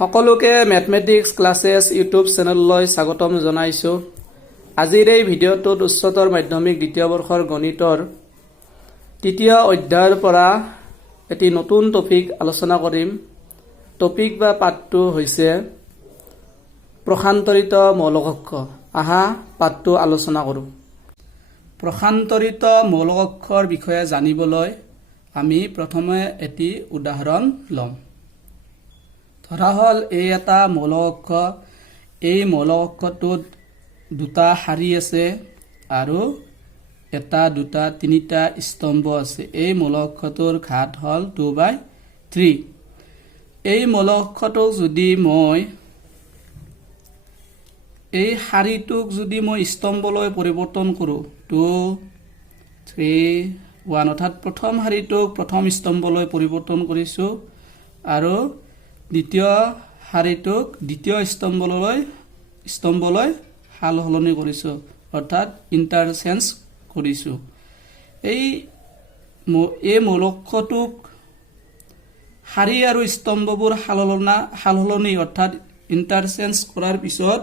সকলোকে mathematics ক্লাसेस YouTube চেনেললৈ স্বাগতম জনাইছো। আজিৰ এই ভিডিঅ'টোত উচ্চতৰ মাধ্যমিক দ্বিতীয় বৰ্ষৰ গণিতৰ তৃতীয় অধ্যায়ৰ পৰা এটি নতুন টপিক আলোচনা কৰিম। টপিক বা পাঠটো হৈছে প্ৰসান্তৰিত মৌলিক অক্ষৰ। আহা পাঠটো আলোচনা কৰো। প্ৰসান্তৰিত মৌলিক অক্ষৰ বিষয়ে জানিবলৈ আমি প্ৰথমে এটি উদাহৰণ ল'ম। ধৰা হল এই এটা মৌলিক অক্ষৰ, এই মৌলিক অক্ষৰটোত দুটা শাৰী আছে আৰু এটা দুটা তিনিটা স্তম্ভ আছে। এই মৌলিক অক্ষৰটোৰ ঘাত হল 2/3। এই মৌলিক অক্ষৰটোক যদি মই এই শাৰীটোক যদি মই স্তম্ভলৈ পৰিৱৰ্তন কৰো 2 3 1 অৰ্থাৎ প্ৰথম শাৰীটোক প্ৰথম স্তম্ভলৈ পৰিৱৰ্তন কৰিছো আৰু দ্বিতীয় শাৰীটোক দ্বিতীয় স্তম্ভলৈ সালসলনি কৰিছো অৰ্থাৎ ইন্টাৰচেঞ্জ কৰিছো। এই মৌলিক অক্ষৰটোক শাৰী আৰু স্তম্ভবোৰ সালসলনি অৰ্থাৎ ইন্টাৰচেঞ্জ কৰাৰ পিছত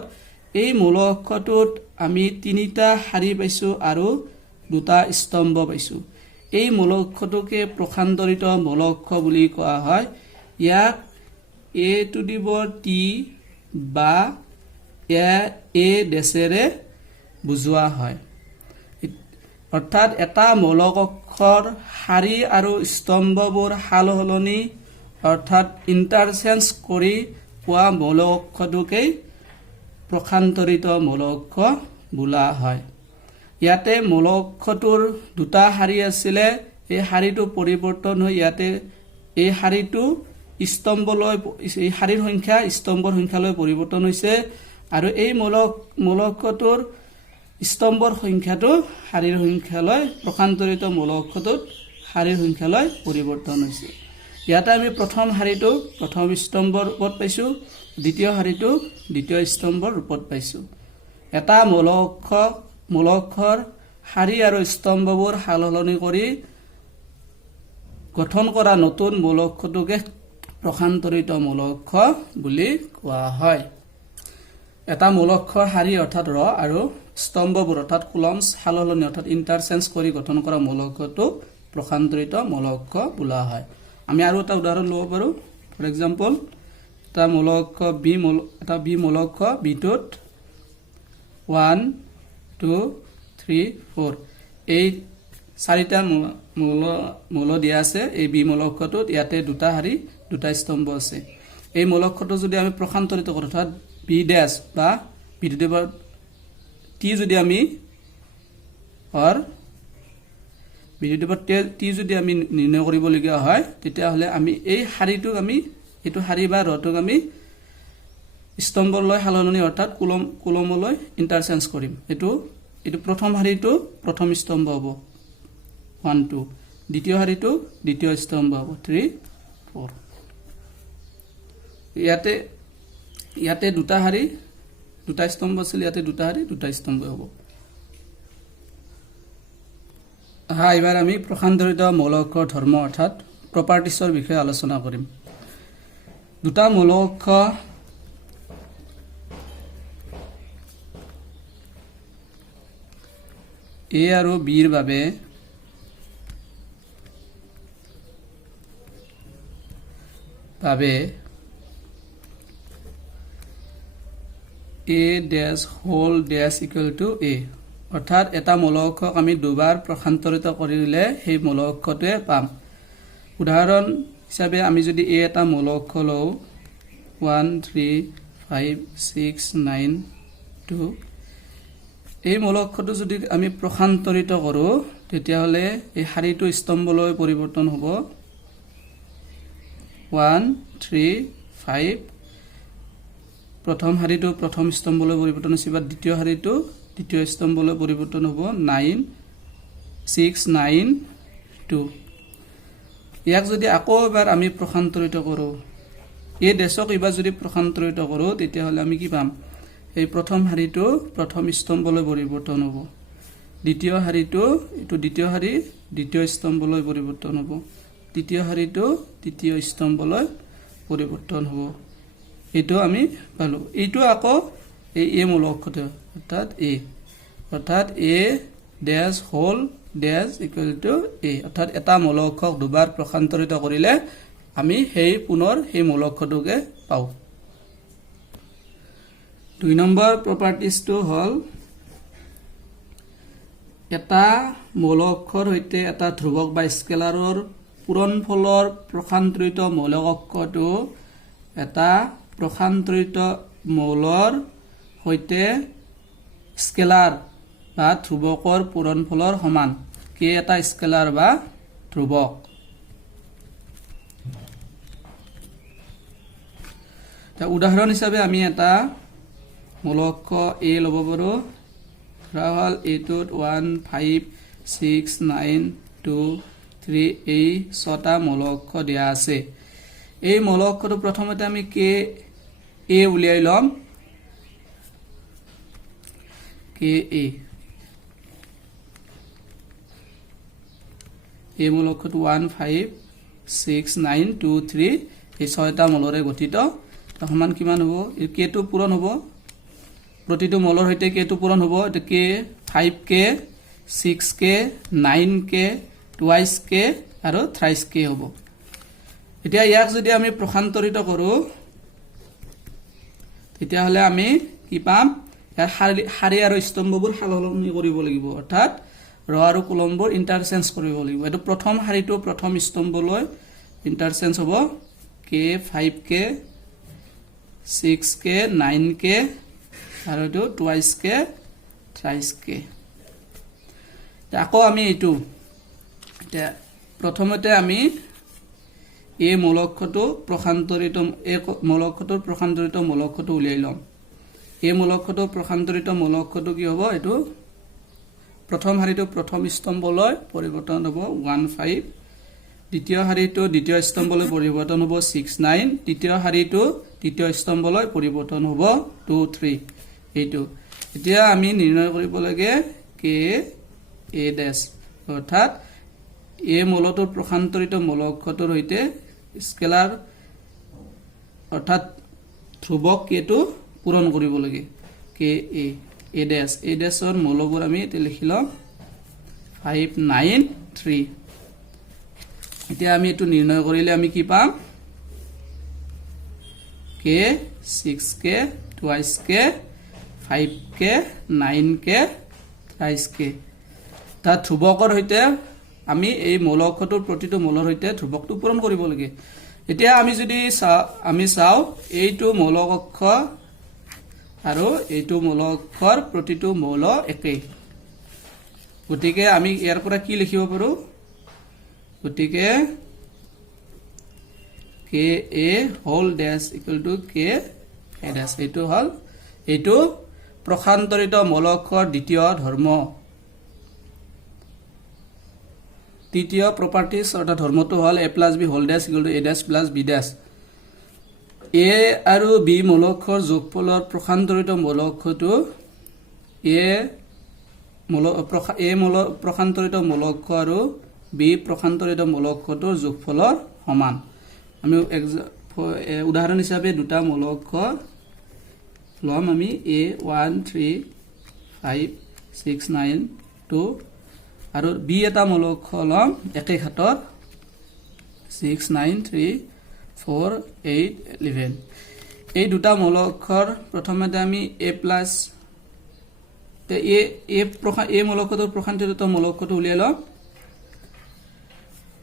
এই মৌলিক অক্ষৰটোত আমি তিনিটা শাৰী পাইছো আৰু দুটা স্তম্ভ পাইছো। এই মৌলিক অক্ষৰটোকে প্ৰসান্তৰিত মৌলিক অক্ষৰ বুলি কোৱা হয়। ইয়াক a to the power t বা a ডেশেৰে বুজোৱা হয়। অৰ্থাৎ এটা মৌলিক অক্ষৰ শাৰী আৰু স্তম্ভবোৰ সালসলনি অৰ্থাৎ ইন্টাৰচেঞ্জ কৰি পোৱা মৌলিক অক্ষৰটোকে প্ৰসান্তৰিত মৌলিক অক্ষৰ বোলা হয়। ইয়াতে মৌলিক অক্ষৰটোৰ দুটা শাৰী আছিলে, এই শাৰীটো পৰিৱৰ্তন হৈ ইয়াতে এই শাৰীটো স্তম্ভলৈ এই শাৰীৰ সংখ্যা স্তম্ভৰ সংখ্যালৈ পৰিৱৰ্তন হৈছে আৰু এই মৌলিক অক্ষৰটোৰ স্তম্ভৰ সংখ্যাটো শাৰীৰ সংখ্যালৈ প্ৰসান্তৰিত মৌলিক অক্ষৰটোত শাৰীৰ সংখ্যালৈ পৰিৱৰ্তন হৈছে। ইয়াতে আমি প্ৰথম শাৰীটো প্ৰথম স্তম্ভৰ ৰূপত পাইছো, দ্বিতীয় শাৰীটো দ্বিতীয় স্তম্ভৰ ৰূপত পাইছো। এটা মৌলিক অক্ষৰ শাৰী আৰু স্তম্ভবোৰ সালসলনি কৰি গঠন কৰা নতুন মৌলিক অক্ষৰটোকে প্ৰসান্তৰিত মৌলিক অক্ষৰ বুলি কোৱা হয়। এটা মৌলিক অক্ষৰ শাৰী অৰ্থাৎ ৰ আৰু স্তম্ভবোৰ অৰ্থাৎ কলমছ সালসলনি অৰ্থাৎ ইন্টাৰচেঞ্জ কৰি গঠন কৰা মৌলিক অক্ষৰটো প্ৰসান্তৰিত মৌলিক অক্ষৰ বোলা হয়। আমি আৰু এটা উদাহৰণ ল'ব পাৰো। ফৰ এক্সাম্পল এটা মৌলিক অক্ষৰ বি মৌলিক অক্ষৰ বিটোত 1 2 3 4 এই চাৰিটা মৌল দিয়া আছে। এই বি মৌলিক অক্ষৰটোত ইয়াতে দুটা শাৰী দুটা স্তম্ভ আছে। এই মৌলিক অক্ষৰটো যদি আমি প্ৰসান্তৰিত কৰো অৰ্থাৎ বি ডেশ বা B to the power T যদি আমি যদি আমি নিৰ্ণয় কৰিবলগীয়া হয় তেতিয়াহ'লে আমি এই শাৰীটোক আমি এইটো শাৰী বা ৰটোক আমি স্তম্ভলৈ সালসলনি অৰ্থাৎ কলমলৈ ইন্টাৰচেঞ্জ কৰিম। এইটো প্ৰথম শাৰীটো প্ৰথম স্তম্ভ হ'ব 1 2, দ্বিতীয় শাৰীটো দ্বিতীয় স্তম্ভ হ'ব 3 4। ইয়াতে দুটা শাৰী দুটা স্তম্ভ আছিল, ইয়াতে দুটা শাৰী দুটা স্তম্ভ হ'ব। এবাৰ আমি প্ৰসান্তৰিত মৌলিক অক্ষৰ ধৰ্ম অৰ্থাৎ প্ৰপাৰ্টিছৰ বিষয়ে আলোচনা কৰিম। দুটা মৌলিক অক্ষৰ এ আৰু বিৰ বাবে a dash whole dash equal to a অৰ্থাৎ এটা মৌলিক অক্ষৰক আমি দুবাৰ প্ৰসান্তৰিত কৰিলে সেই মৌলিক অক্ষৰটোৱে পাম। উদাহৰণ হিচাপে আমি যদি a এটা মৌলিক অক্ষৰ লওঁ 1 3 5 6 9 2 এই মৌলিক অক্ষৰটো যদি আমি প্ৰসান্তৰিত কৰো তেতিয়াহ'লে এই শাৰীটো স্তম্ভলৈ পৰিৱৰ্তন হ'ব 1 3 5 প্ৰথম শাৰীটো প্ৰথম স্তম্ভলৈ পৰিৱৰ্তন হৈছে বা দ্বিতীয় শাৰীটো দ্বিতীয় স্তম্ভলৈ পৰিৱৰ্তন হ'ব 9 6 9 2। ইয়াক যদি আকৌ এবাৰ আমি প্ৰসান্তৰিত কৰো এই ডেশক এবাৰ যদি প্ৰসান্তৰিত কৰো তেতিয়াহ'লে আমি কি পাম? এই প্ৰথম শাৰীটো প্ৰথম স্তম্ভলৈ পৰিৱৰ্তন হ'ব, দ্বিতীয় শাৰীটো এইটো দ্বিতীয় শাৰী দ্বিতীয় স্তম্ভলৈ পৰিৱৰ্তন হ'ব, তৃতীয় শাৰীটো তৃতীয় স্তম্ভলৈ পৰিৱৰ্তন হ'ব। এইটো আমি পালো এইটো আকৌ এই এ মূল অক্ষটো অৰ্থাৎ এ ডেশ হোল ডেশ ইকুৱেল টু এ অৰ্থাৎ এটা মূল অক্ষক দুবাৰ প্ৰসান্তৰিত কৰিলে আমি সেই পুনৰ সেই মূল অক্ষটোকে পাওঁ 2 নম্বৰ প্ৰপাৰ্টিজটো হ'ল এটা মূল অক্ষৰ সৈতে এটা ধ্ৰুৱক বা স্কেলাৰৰ পূৰণফলৰ প্ৰসান্তৰিত মৌলিক অক্ষটো এটা প্ৰসান্তৰিত মৌলৰ সৈতে স্কেলাৰ বা ধ্ৰুৱকৰ পূৰণফলৰ সমান কে এটা স্কেলাৰ বা ধ্ৰুৱক উদাহৰণ হিচাপে আমি এটা মূল অক্ষ এ ল'ব পাৰো ধৰা হ'ল এইটোত 1 5 6 9 2 3 এই 6টা মূল অক্ষ দিয়া আছে এই মূল অক্ষটো প্ৰথমতে আমি কে এ উলিয়াই লম কে এ এই মূল অক্ষটো 1 5 6 9 2 3 এই 6টা মূলৰে গঠিত সমান কিমান হ'ব এই কেটো পূৰণ হ'ব প্ৰতিটো মূলৰ সৈতে কেটো পূৰণ হ'ব এটা কে 5k 6k 9k টুৱাইস কে আৰু থ্ৰাইস কে হ'ব এতিয়া ইয়াক যদি আমি প্ৰসান্তৰিত কৰো তেতিয়া হলে আমি কি পাম ইয়াৰ শাৰী আৰু স্তম্ভবোৰ সলনি কৰিব লাগিব অৰ্থাৎ ৰ আৰু কলমবোৰ ইন্টাৰচেঞ্জ কৰিব লাগিব এটো প্ৰথম শাৰীটো প্ৰথম স্তম্ভলৈ ইন্টাৰচেঞ্জ হ'ব কে 5k 6k 9k আৰু এটো টুৱাইস কে থ্ৰাইস কে আকৌ আমি এটো এতিয়া প্ৰথমতে আমি এই মূল অক্ষটো প্ৰসান্তৰিত এই মূল অক্ষটোৰ প্ৰসান্তৰিত মূল অক্ষটো উলিয়াই লম এই মূল অক্ষটোৰ প্ৰসান্তৰিত মূল অক্ষটো কি হ'ব এটো প্ৰথম শাৰীটো প্ৰথম স্তম্ভলৈ পৰিৱৰ্তন হ'ব 1 5 দ্বিতীয় শাৰীটো দ্বিতীয় স্তম্ভলৈ পৰিৱৰ্তন হ'ব 6 9 তৃতীয় শাৰীটো তৃতীয় স্তম্ভলৈ পৰিৱৰ্তন হ'ব 2 3 এইটো এতিয়া আমি নিৰ্ণয় কৰিব লাগে কে এ ডেশ অৰ্থাৎ এ মূলটোৰ প্ৰসান্তৰিত মূল অক্ষটোৰ সৈতে স্কেলাৰ অৰ্থাৎ ধ্ৰুৱক কেটো পূৰণ কৰিব লাগে কে এ ডেশৰ মূলবোৰ আমি এতে লিখি লম 5 9 3 এতিয়া আমি এটো নিৰ্ণয় কৰিলে আমি কি পাম কে 6k টুৱাইস কে 5k 9k থ্ৰাইস কে তা ধ্ৰুৱকৰ সৈতে আমি এই মূল অক্ষটোৰ প্ৰতিটো মূলৰ সৈতে ধ্ৰুৱকটো পূৰণ কৰিব লাগে এতিয়া আমি যদি চাও এইটো মূল অক্ষ আৰু এইটো মূল অক্ষৰ প্ৰতিটো মূল একেই গতিকে আমি ইয়াৰ পৰা কি লিখিব পাৰো গতিকে কে এ হোল ডেশ ইকুৱেল টু কে এ ডেশ এইটো হল এইটো প্ৰসান্তৰিত মূল অক্ষৰ দ্বিতীয় ধৰ্ম তৃতীয় প্ৰপাৰ্টিজ অৰ্থাৎ ধৰ্মটো হল a + b হোল ডেশ ইকুৱেল টু a ডেশ + b ডেশ a আৰু b মূল অক্ষৰ যোগফলৰ প্ৰসান্তৰিত মূল অক্ষটো প্ৰসান্তৰিত মূল অক্ষ আৰু b প্ৰসান্তৰিত মূল অক্ষটোৰ যোগফলৰ সমান আমি উদাহৰণ হিচাপে দুটা মূল অক্ষ লম আমি a 1 3 5 6 9 2 আৰু b এটা মূল অক্ষ লম একে ঘাতৰ 6 9 3 4 8 11 এই দুটা মূল অক্ষৰ প্ৰথমতে আমি a প্লাস এ মূল অক্ষটোৰ প্ৰসান্তৰিত মূল অক্ষটো উলিয়াই লম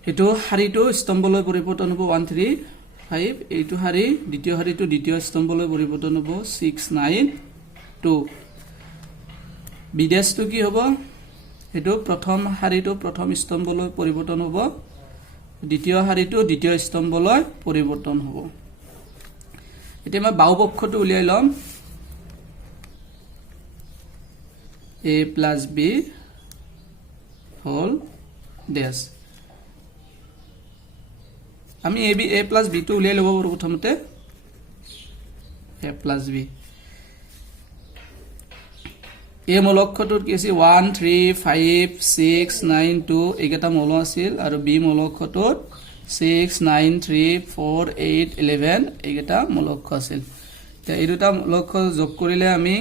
এটো শাৰীটো স্তম্ভলৈ পৰিৱৰ্তন হ'ব 1 3 5 এইটো শাৰী দ্বিতীয় শাৰীটো দ্বিতীয় স্তম্ভলৈ পৰিৱৰ্তন হ'ব 6 9 2 বিডেশটো কি হ'ব এটো প্ৰথম শাৰীটো প্ৰথম স্তম্ভলৈ পৰিৱৰ্তন হ'ব দ্বিতীয় শাৰীটো দ্বিতীয় স্তম্ভলৈ পৰিৱৰ্তন হ'ব এতিয়া মই বাহুপক্ষটো উলিয়াই লম a + b হোল ডেশ আমি a + b টো উলিয়াই লব পাৰো প্ৰথমতে a + b এই মূল অক্ষটোৰ কি আছে 1 3 5 6 9 2 এইটা মূল আছিল আৰু b মূল অক্ষটোত 6 9 3 4 8 11 এইটা মূল অক্ষ আছিল এই দুটা মূলক যোগ কৰিলে আমি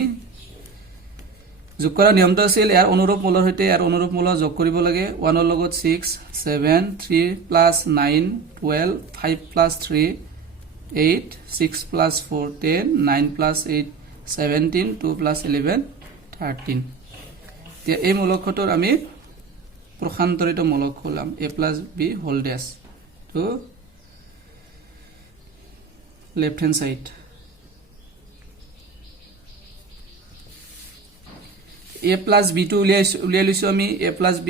যোগ কৰা নিয়মটো আছিল ইয়াৰ অনুৰূপ মূলৰ সৈতে ইয়াৰ অনুৰূপ মূল যোগ কৰিব লাগে 1 ৰ লগত 6 7 3 plus 9 12 5 plus 3 8 6 plus 4 10 9 plus 8 17 2 plus 11 13 তে এই মূলকটোৰ আমি প্ৰসান্তৰিত মূলক হলাম a plus b whole dash to left hand side a plus b to উলিয়াই লৈছো আমি a plus b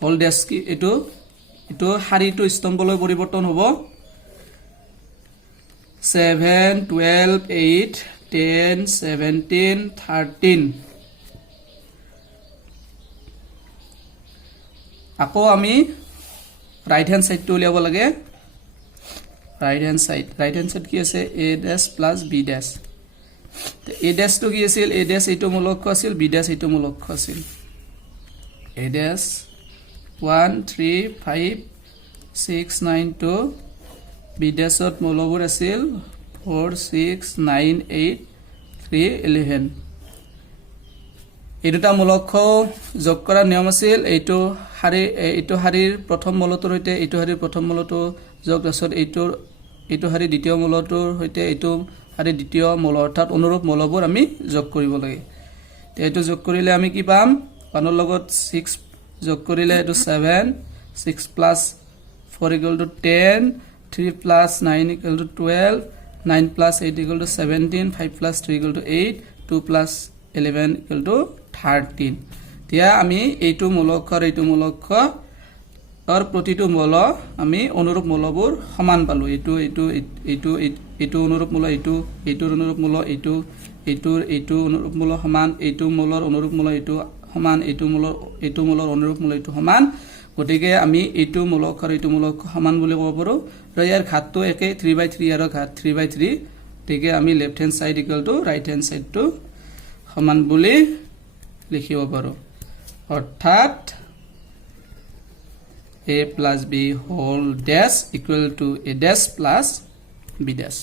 whole dash কি এটো হাৰিটো স্তম্ভলৈ পৰিৱৰ্তন হ'ব 7 12 8 10 17 13 আকৌ আমি রাইট হ্যান্ড সাইড টো উলিয়াব লাগে রাইট হ্যান্ড সাইড কি আছে a dash plus b dash a dash to কি আছিল a dash এইটো মূলক আছিল b dash এইটো মূলক আছিল a dash 1 3 5 6 9 2 b dash ত মূলবোৰ আছিল 4 6 9 8 3 11 এই দুটা মূলক যোগ কৰা নিয়ম আছিল এইটো হাৰিৰ প্ৰথম মূলটোৰ সৈতে এইটো হাৰিৰ প্ৰথম মূলটো যোগ তাৰছত এইটো হাৰি দ্বিতীয় মূলটোৰ সৈতে এইটো হাৰি দ্বিতীয় মূল অৰ্থাৎ অনুৰূপ মূলবোৰ আমি যোগ কৰিব লাগে এইটো যোগ কৰিলে আমি কি পাম 1 ৰ লগত 6 যোগ কৰিলে এইটো 7 6 plus 4 equal to 10 3 plus 9 equal to 12 9 plus 8 equal to 17 5 plus 3 equal to 8 2 plus 11 equal to 13 তিয়া আমি এইটো মূলকৰ প্ৰতিটো মূল আমি অনুৰূপ মূলবোৰ সমান পালো এইটো অনুৰূপ মূল এইটোৰ অনুৰূপ মূল এইটো অনুৰূপ মূল সমান এইটো মূলৰ অনুৰূপ মূল এইটো সমান এইটো মূলৰ অনুৰূপ মূল এইটো সমান গতিকে আমি এইটো মূলক সমান বুলি ক'ব পাৰো আৰু ইয়াৰ ঘাতটো একে 3/3 আৰু ঘাত 3/3 গতিকে আমি left hand side equal to right hand side টু সমান বুলি লিখিব পাৰো অৰ্থাৎ a plus b whole dash equal to a dash plus b dash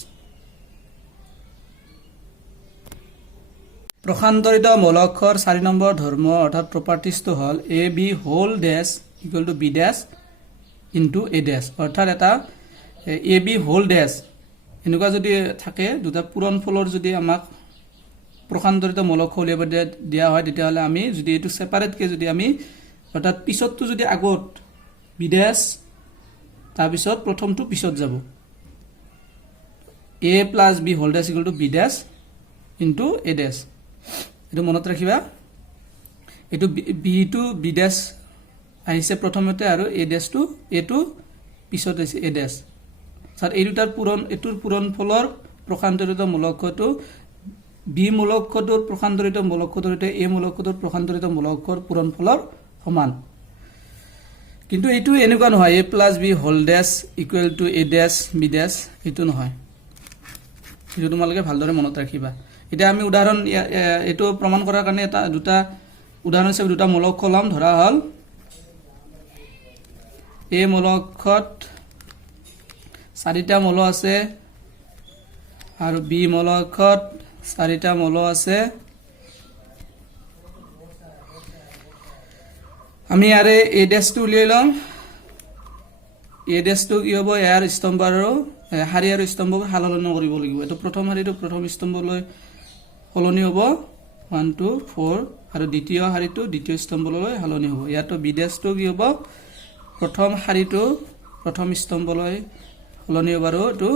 প্ৰসান্তৰিত মূলকৰ 4 number ধৰ্ম অৰ্থাৎ প্ৰপাৰ্টিজটো হল a b whole dash equal to b dash into a dash অৰ্থাৎ এটা a b whole dash এনেকুৱা যদি থাকে দুটা পূৰণফলৰ যদি আমাক প্ৰসান্তৰিত মূলক উলিয়াব দিয়া হয় তেতিয়াহলে আমি যদি এটো সেপাৰেট কে যদি আমি অৰ্থাৎ পিছতটো যদি আগত b dash তাৰ পিছত প্ৰথমটো পিছত যাব a plus b whole dash equal to b dash into a dash এটো মনত ৰাখিবা এটো b to b dash আহিছে প্ৰথমতে আৰু a dash to a to পিছত আছে a dash স্যাৰ এই দুটাৰ এটোৰ পূৰণফলৰ প্ৰসান্তৰিত মূলকটো b মূলকটোৰ প্ৰসান্তৰিত মূলকটোৰ সৈতে a মূলকটোৰ প্ৰসান্তৰিত মূলকৰ পূৰণফলৰ সমান কিন্তু এইটো এনেকুৱা নহয় a plus b whole dash equal to a dash b dash এইটো নহয় এইটো তোমালোকে ভালদৰে মনত ৰাখিবা এটা আমি উদাহৰণ এটো প্ৰমাণ কৰাৰ কাৰণে এটা দুটা উদাহৰণ হিচাপে দুটা মূলক কলম ধৰা হল a মূলকত 4টা মূল আছে আৰু b মূলকত 4টা মূল আছে আমি আরে a dash টো উলিয়াই লম a dash টো কি হ'ব ইয়াৰ স্তম্ভ আৰু হাৰি আৰু স্তম্ভবোৰ সলনি কৰিব লাগিব এটো প্ৰথম হাৰিটো প্ৰথম স্তম্ভলৈ সলনি হ'ব 1 2 4 আৰু দ্বিতীয় হাৰিটো দ্বিতীয় স্তম্ভলৈ সলনি হ'ব ইয়াতো b dash টো কি হ'ব প্ৰথম হাৰিটো প্ৰথম স্তম্ভলৈ সলনি হ'ব আৰু এটো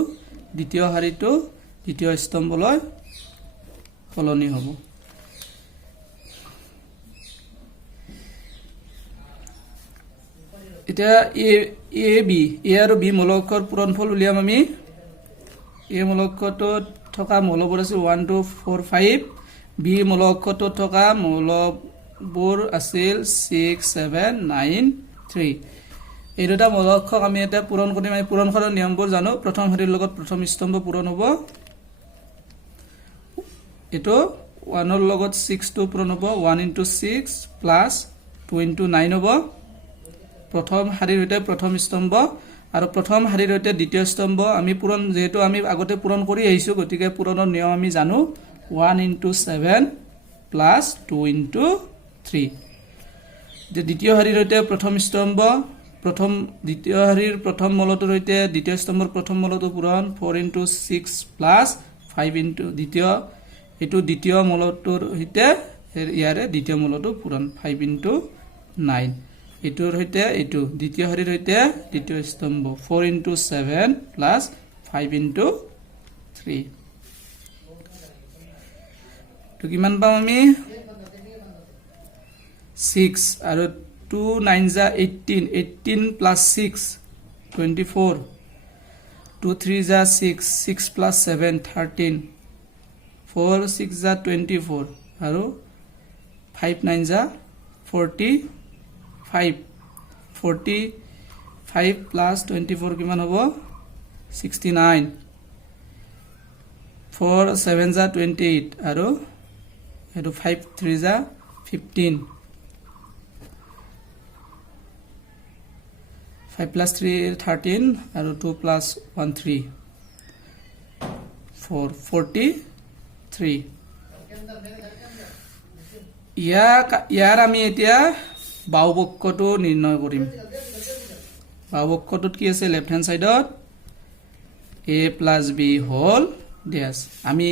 দ্বিতীয় হাৰিটো দ্বিতীয় স্তম্ভলৈ সলনি হ'ব এটা a b a আৰু b মূলকৰ পূৰণফল উলিয়াম আমি a মূলকত থকা মূলবোৰ আছে 1 2 4 5 b মূলকত থকা মূলবোৰ আছিল 6 7 9 3 এই দুটা মূলকক আমি এটা পূৰণ কৰিম আমি পূৰণ কৰাৰ নিয়মবোৰ জানো প্ৰথম হাৰিৰ লগত প্ৰথম স্তম্ভ পূৰণ হ'ব এটো 1 ৰ লগত 6 টো পূৰণ হ'ব 1 into 6 plus 2 into 9 হ'ব প্ৰথম হাৰিৰ সৈতে প্ৰথম স্তম্ভ আৰু প্ৰথম শাৰীৰ সৈতে দ্বিতীয় স্তম্ভ আমি পূৰণ যেহেতু আমি আগতে পূৰণ কৰি আহিছো গতিকে পূৰণৰ নিয়ম আমি জানো 1 into 7 plus 2 into 3 যে দ্বিতীয় শাৰীৰ সৈতে প্ৰথম স্তম্ভ দ্বিতীয় শাৰীৰ প্ৰথম মলটোৰ সৈতে দ্বিতীয় স্তম্ভৰ প্ৰথম মলটো পূৰণ 4 into 6 plus 5 into দ্বিতীয় মলটোৰ সৈতে ইয়াৰে দ্বিতীয় মলটো পূৰণ 5 into 9 এটোৰ সৈতে এটো দ্বিতীয় শাৰীৰ সৈতে দ্বিতীয় স্তম্ভ 4 into 7 plus 5 into 3 তো কিমান পাম আমি 6 আৰু 2 9 যা 18 plus 6 24 2 3 যা 6 plus 7 13 4 6 যা 24 আৰু 5 9 যা 45 plus 24 কিমান হ'ব 69 4 7 যা 28 আৰু এটো 5 3 যা 15 5 plus 3 13 আৰু 2 plus 1 3 4 43 ইয়াৰ আমি এতিয়া বাহুবক্ষটো নিৰ্ণয় কৰিম বাহুবক্ষটোত কি আছে লেফট হ্যান্ড সাইডত a plus b whole dash আমি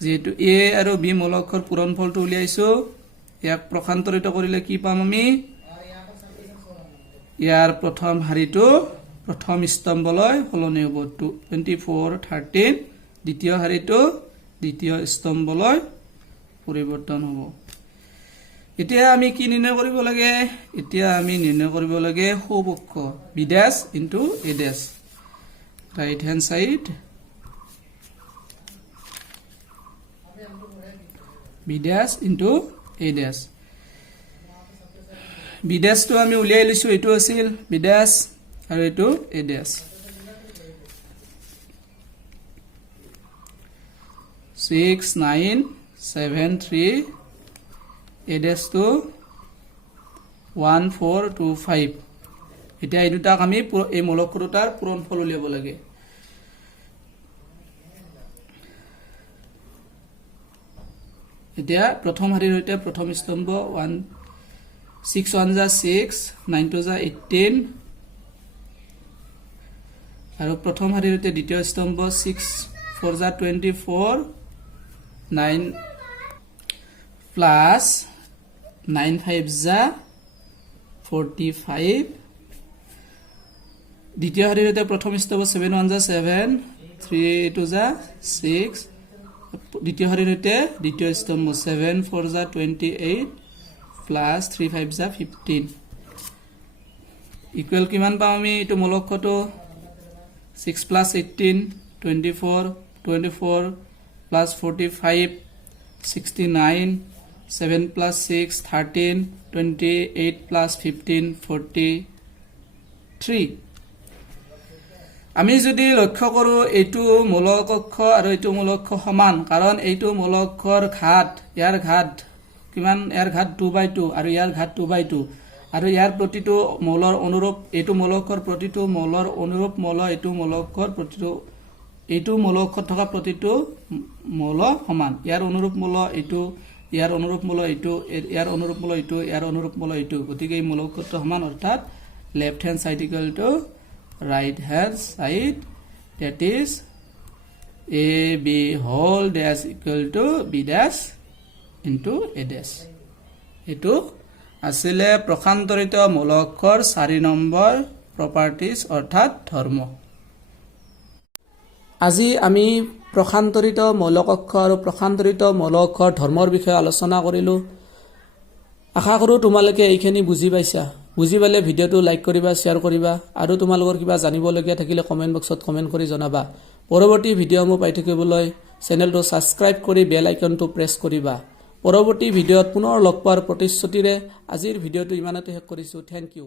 যেহেতু a আৰু b মূলক্ষৰ পূৰণফলটো উলিয়াইছো ইয়াক প্ৰসান্তৰিত কৰিলে কি পাম আমি ইয়াৰ প্ৰথম শাৰীটো প্ৰথম স্তম্ভলৈ সলনি হ'ব 24 13 দ্বিতীয় শাৰীটো দ্বিতীয় স্তম্ভলৈ পৰিৱৰ্তন হ'ব এতিয়া আমি কি নিৰ্ণয় কৰিব লাগে এতিয়া আমি নিৰ্ণয় কৰিব লাগে সোপক্ষ b dash into a dash right hand side b dash into a dash b dash তো আমি উলিয়াই লৈছো এটো আছিল b dash আৰু এটো a dash 6 9 7 3 a dash to 1 4 2 5 এতিয়া এই দুটাক আমি এই মূলক্ষটাৰ পূৰণফল উলিয়াব লাগে এতিয়া প্ৰথম শাৰীৰ সৈতে প্ৰথম স্তম্ভ 1 6 1 যা 6 9 2 যা 18 আৰু প্ৰথম শাৰীৰ সৈতে দ্বিতীয় স্তম্ভ 6 4 যা 24 9 plus 9 5 যা 45 দ্বিতীয় শাৰীৰ সৈতে প্ৰথম স্তম্ভ 7 1 যা 7 3 2 যা 6 দ্বিতীয় শাৰীৰ সৈতে দ্বিতীয় স্তম্ভ 7 4 যা 28 plus 3 5 যা 15 ইকুৱেল কিমান পাম আমি এটো মূলক্ষটো 6 plus 18 24 24 plus 45 69 7 plus 6 13 28 plus 15 43 আমি যদি লক্ষ্য কৰো এইটো মূলকক্ষ আৰু এইটো মূলকক্ষ সমান কাৰণ এইটো মূলক্ষৰ ঘাত ইয়াৰ ঘাত কিমান ইয়াৰ ঘাত 2/2 আৰু ইয়াৰ ঘাত 2/2 আৰু ইয়াৰ প্ৰতিটো মৌলৰ অনুৰূপ এইটো মূলক্ষৰ প্ৰতিটো মৌলৰ অনুৰূপ মৌল এইটো মূলক্ষৰ প্ৰতিটো এইটো মূলক্ষত থকা প্ৰতিটো মৌল সমান ইয়াৰ অনুৰূপ মৌল এইটো ইয়াৰ অনুৰূপ মৌল এইটো ইয়াৰ অনুৰূপ মৌল এইটো ইয়াৰ অনুৰূপ মৌল এইটো গতিকে এই মূলক্ষটো সমান অৰ্থাৎ left hand side equal two right hand side that is ab whole dash equal to b dash into a dash etu asile prokhantorito molokkor 4 number properties orthat dharma আজি আমি প্ৰখান্তৰিত মৌলকক্ষ আৰু প্ৰখান্তৰিত মৌলকক্ষৰ ধৰ্মৰ বিষয়ে আলোচনা কৰিলো আশা কৰো তোমালোকে এইখিনি বুজি পাইছা বুজি পালে ভিডিওটো লাইক কৰিবা শেয়াৰ কৰিবা আৰু তোমালোকৰ কিবা জানিবলগীয়া থাকিলে কমেন্ট বক্সত কমেন্ট কৰি জনাবা পৰৱৰ্তী ভিডিওসমূহ পাই থাকিবলৈ চেনেলটো সাবস্ক্ৰাইব কৰি বেল আইকনটো প্ৰেছ কৰিবা পৰৱৰ্তী ভিডিওত পুনৰ লগ পোৱাৰ প্ৰতিশ্ৰুতিৰে আজিৰ ভিডিওটো ইমানতে শেষ কৰিছো থ্যাংক ইউ